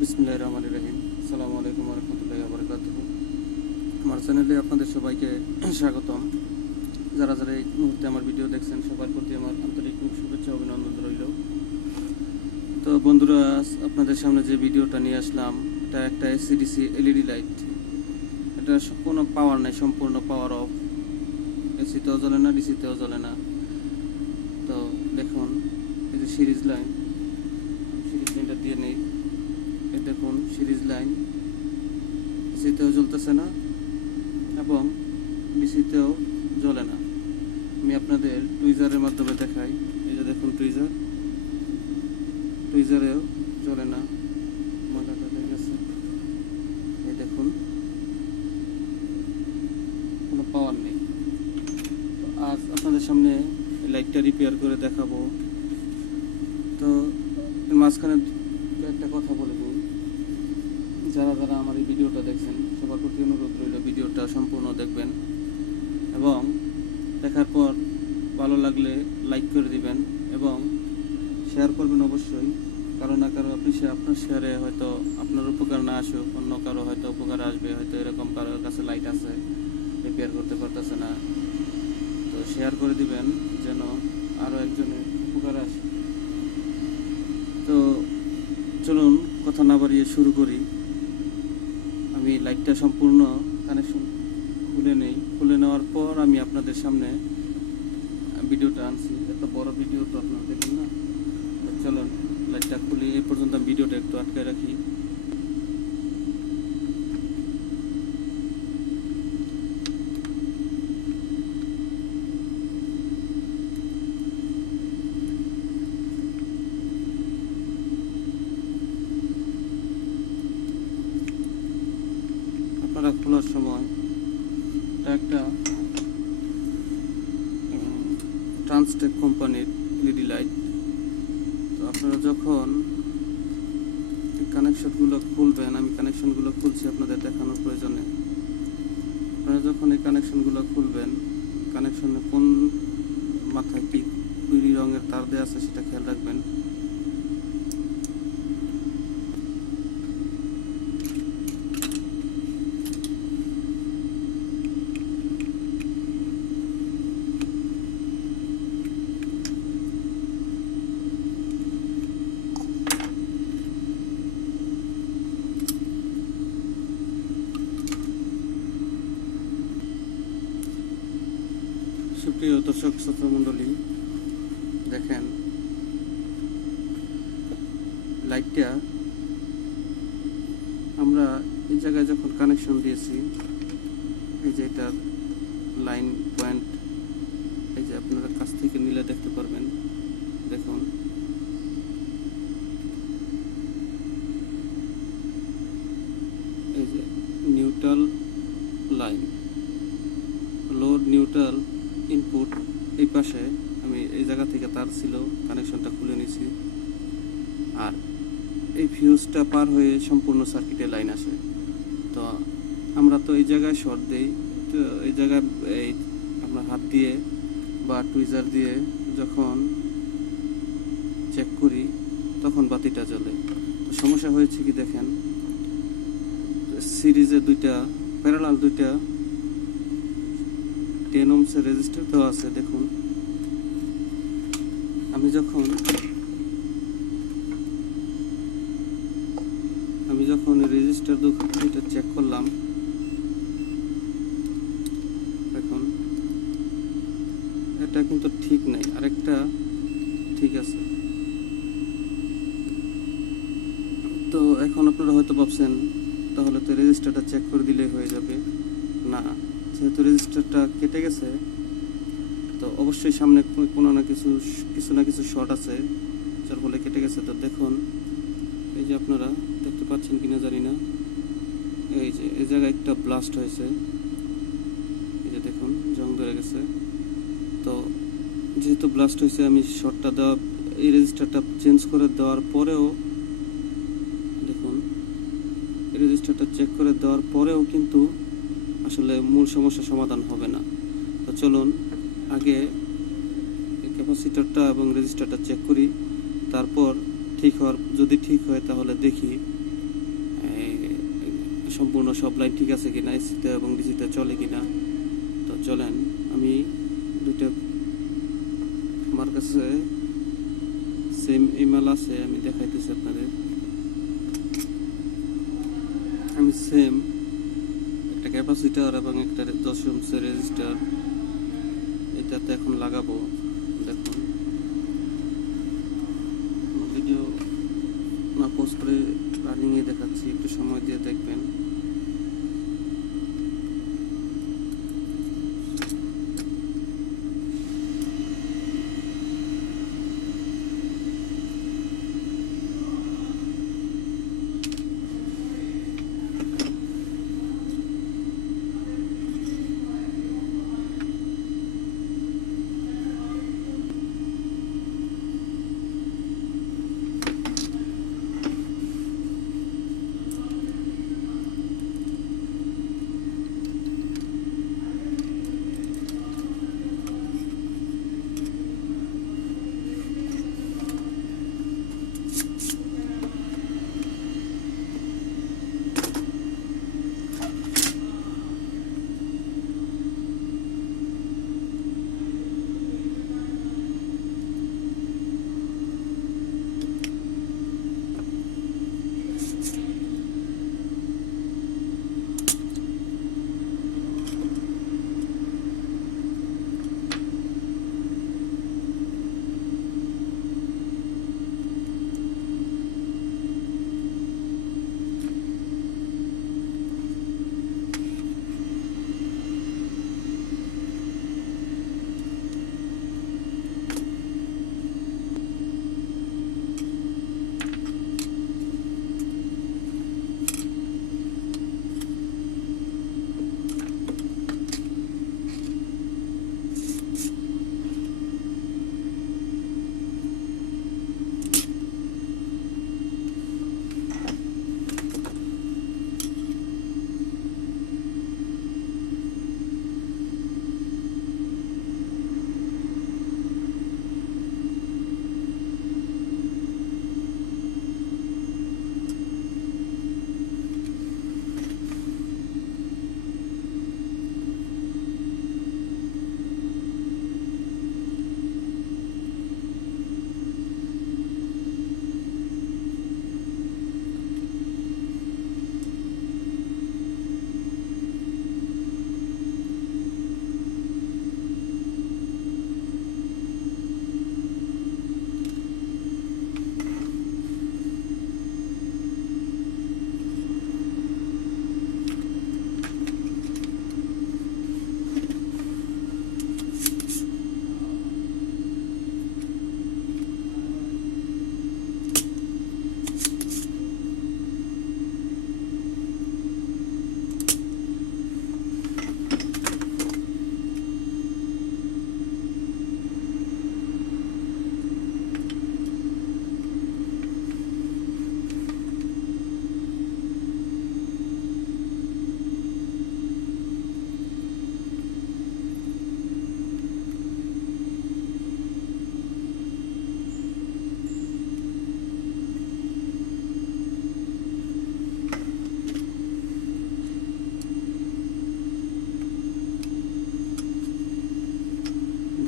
বিসমিল্লাহির রহমানির রহিম। আসসালামু আলাইকুম ওয়া রাহমাতুল্লাহি ওয়া বারাকাতুহু। আমার চ্যানেলে আপনাদের সবাইকে স্বাগতম। যারা যারা এই মুহূর্তে আমার ভিডিও দেখছেন সবার প্রতি আমার আন্তরিক শুভেচ্ছা অভিনন্দন রইল। তো বন্ধুরা, আপনাদের সামনে যে ভিডিওটা নিয়ে আসলাম এটা একটা এসিডিসি এলইডি লাইট। এটা কোনো পাওয়ার নাই, সম্পূর্ণ পাওয়ার অফ। এসিতেও জ্বলে না, ডিসিতেও জ্বলে না। তো দেখুন, এই যে সিরিজ লাইনটা দিয়ে নেই। এই দেখুন সিরিজ লাইন, এসিতেও জ্বলতেছে না এবং ডিসিতেও জ্বলে না। আমি আপনাদের টুইজারের মাধ্যমে দেখাই। এই যে দেখুন টুইজারেও জ্বলে না, ময়লাটা লেগে গেছে। এই দেখুন কোনো পাওয়ার নেই। তো আজ আপনাদের সামনে লাইটটা রিপেয়ার করে দেখাবো। তো এর মাঝখানে একটা কথা বলে দিই, যারা যারা আমার এই ভিডিওটা দেখছেন সবার প্রতি অনুরোধ রইল ভিডিওটা সম্পূর্ণ দেখবেন এবং দেখার পর ভালো লাগলে লাইক করে দিবেন এবং শেয়ার করবেন অবশ্যই। কারো না কারো আপনার শেয়ারে হয়তো আপনার উপকার না আসুক, অন্য কারো হয়তো উপকার আসবে। হয়তো এরকম কারোর কাছে লাইট আছে, রিপেয়ার করতে পারতেছে না, তো শেয়ার করে দিবেন যেন আরও একজনের উপকার আসে। তো চলুন কথা না বাড়িয়ে শুরু করি। আমি লাইটটা সম্পূর্ণ কানেকশন খুলে নেওয়ার পর আমি আপনাদের সামনে ভিডিওটা আনছি। এত বড় ভিডিও তো আপনারা দেখেন না। চলুন লাইটটা খুলি। এই পর্যন্ত আমি ভিডিওটা একটু আটকে রাখি। আপনারা খোলার সময় এটা একটা ট্রান্সটেক কোম্পানির এলইডি লাইট। তো আপনারা যখন কানেকশনগুলো খুলবেন, আমি কানেকশনগুলো খুলছি আপনাদের দেখানোর প্রয়োজনে। আপনারা যখন এই কানেকশনগুলো খুলবেন, কানেকশনে কোন মাথায় কি খয়েরি রঙের তার দেওয়া আছে সেটা খেয়াল রাখবেন। সুপ্রিয় দর্শক শ্রোতা মণ্ডলী, দেখেন লাইটটা আমরা এই জায়গায় যখন কানেকশন দিয়েছি, এই যে এটার লাইন পয়েন্ট, এই যে আপনারা কাছ থেকে নিলে দেখতে পারবেন। দেখুন এই যে neutral line, load neutral input, এই পাশে আমি এই জায়গা থেকে তার ছিল, কানেকশনটা খুলে নিয়েছি। আর এই ফিউজটা পার হয়ে সম্পূর্ণ সার্কিটে লাইন আসে। তো আমরা তো এই জায়গায় শর্ট দিই, তো এই জায়গায় এই আমরা হাত দিয়ে বা টুইজার দিয়ে যখন চেক করি তখন বাতিটা জ্বলে। তো সমস্যা হয়েছে কি দেখেন, সিরিজে প্যারালাল দুইটা 10 ohmsের রেজিস্টার দেওয়া আছে। দেখুন আমি যখন রেজিস্টার দুইটা চেক করলাম, দেখুন এটা কিন্তু ঠিক নাই, আরেকটা ঠিক আছে। তো এখন আপনারা হয়তো ভাবছেন তাহলে তো রেজিস্টারটা চেক করে দিলেই হয়ে যাবে। না, যেহেতু রেজিস্টারটা কেটে গেছে, তো অবশ্যই সামনে কোনো না কিছু শর্ট আছে যার ফলে কেটে গেছে। তো দেখুন এই যে আপনারা দেখতে পাচ্ছেন কিনা জানি না, এই যে এই জায়গায় একটা ব্লাস্ট হয়েছে, এই যে দেখুন জং ধরে গেছে। তো যেহেতু ব্লাস্ট হয়েছে, আমি শর্টটা দেওয়া এই রেজিস্টারটা চেঞ্জ করে দেওয়ার পরেও দেখুন, এই রেজিস্টারটা চেক করে দেওয়ার পরেও কিন্তু আসলে মূল সমস্যা সমাধান হবে না। তো চলুন আগে ক্যাপাসিটরটা এবং রেজিস্টারটা চেক করি, তারপর যদি ঠিক হয় তাহলে দেখি সম্পূর্ণ সব লাইন ঠিক আছে কিনা, এসিতে এবং ডিসিতে চলে কিনা। তো চলেন, আমি দুইটা আমার কাছে সেম ইমেল আছে, আমি দেখাইতেছি আপনাদের। আমি সেম একটা ক্যাপাসিটার এবং একটা 10 ওহমের রেজিস্টার এটাতে এখন লাগাবো। দেখুন, ভিডিও না পোস্ট করে রানিংয়ে দেখাচ্ছি, একটু সময় দিয়ে দেখবেন।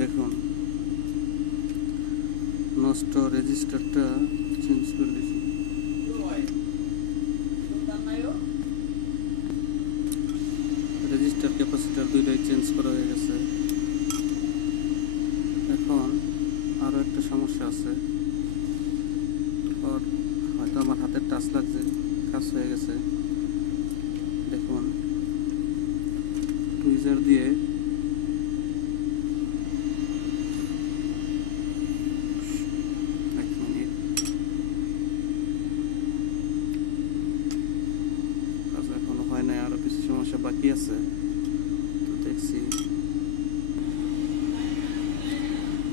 দেখুন, নষ্ট রেজিস্টারটা চেঞ্জ করে দিয়েছি। রেজিস্টার ক্যাপাসিটার দুইটাই চেঞ্জ করা হয়ে গেছে। এখন আরও একটা সমস্যা আছে, হয়তো আমার হাতের টাচ লাগছে, কাজ হয়ে গেছে। দেখুন, টুইজার দিয়ে এখনো হয় নাই, আরো কিছু সমস্যা বাকি আছে। তো দেখছি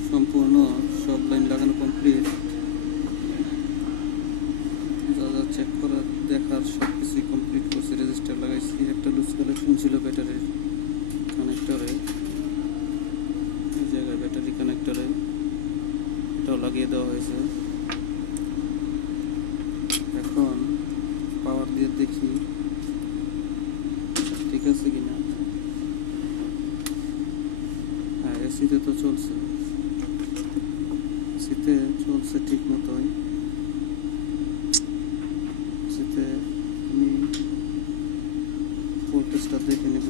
সম্পূর্ণ সব লাইন লাগানো কমপ্লিট। যা যা চেক করা দেখার সব কিছুই কমপ্লিট করছি। রেজিস্টার লাগাইছি, একটা লুজ কানেকশন ছিল ব্যাটারির কানেক্টরে, এই জায়গায় ব্যাটারি কানেক্টরে এটাও লাগিয়ে দেওয়া হয়েছে। এখন পাওয়ার দিয়ে মতো চলছে, এসিতে চলছে ঠিক মতোই। এসিতে আমি ভোল্টেজটা দেখে নেব।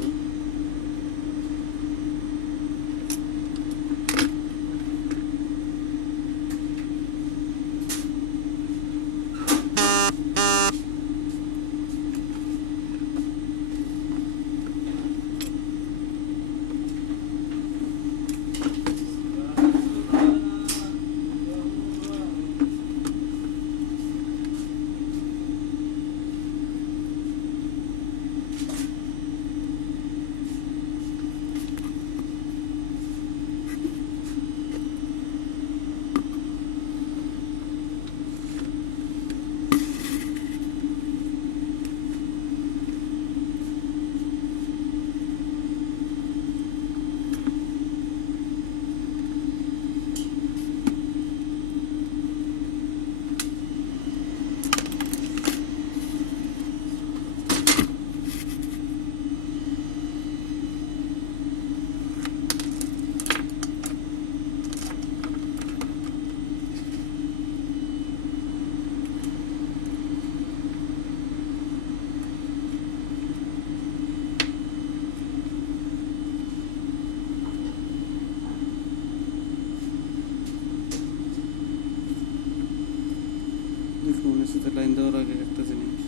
দেখুন, এসিতে লাইন দেওয়ার আগে একটা জিনিস,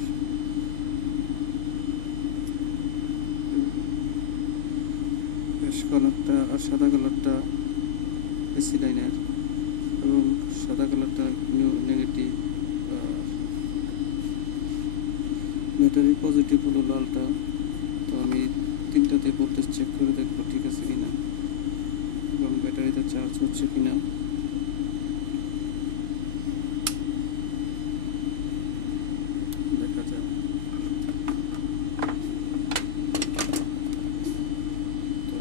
বেশ কালারটা আর সাদা কালারটা এসি লাইনের, এবং সাদা কালারটা নেগেটিভ, আর ব্যাটারি পজিটিভ হলো লালটা। তো আমি তিনটাতে ভোল্টেজ চেক করে দেখবো ঠিক আছে কিনা, এবং ব্যাটারিতে চার্জ হচ্ছে কিনা। দেখা যাক। তো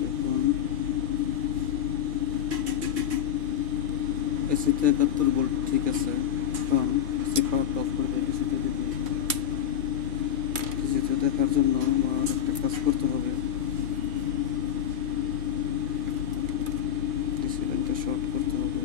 দেখুন, এসিতে 71 ভোল্ট ঠিক আছে। এখন এসি পাওয়ারটা অফ করে দেয়। এসিতে যদি এসিতে দেখার জন্য আমার একটা কাজ করতে হবে, এসি লাইনটা শর্ট করতে হবে।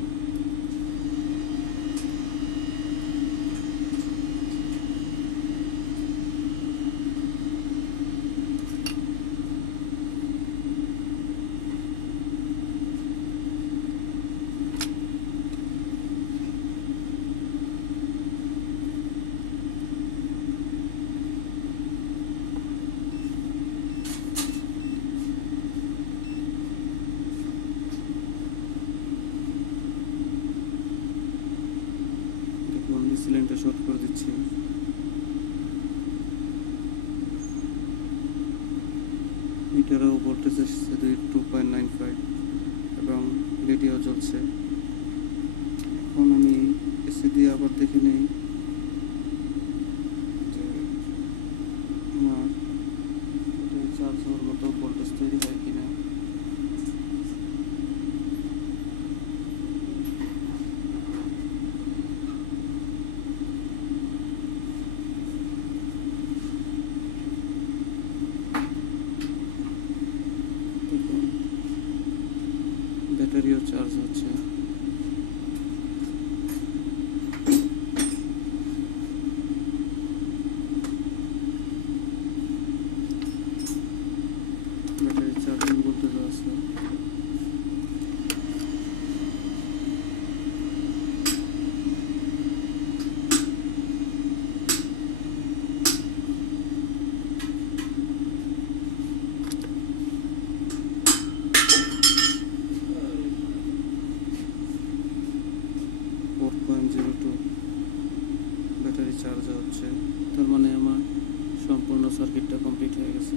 দেখুন, এসি লাইনটা শর্ট করে দিচ্ছি। মিটারেও ভোল্টেজ এসেছে 2.95 এবং রেডিও জ্বলছে। এখন আমি এসি দিয়ে আবার দেখে নেই যে আমার চার্জ হওয়ার মতো ভোল্টেজ তৈরি হয় কিনা। দেখুন, ব্যাটারিও চার্জ হচ্ছে। ব্যাটারি চার্জিং ভোল্টেজ আছে। ব্যাটারি চার্জ হচ্ছে, তার মানে আমার সম্পূর্ণ সার্কিটটা কমপ্লিট হয়ে গেছে।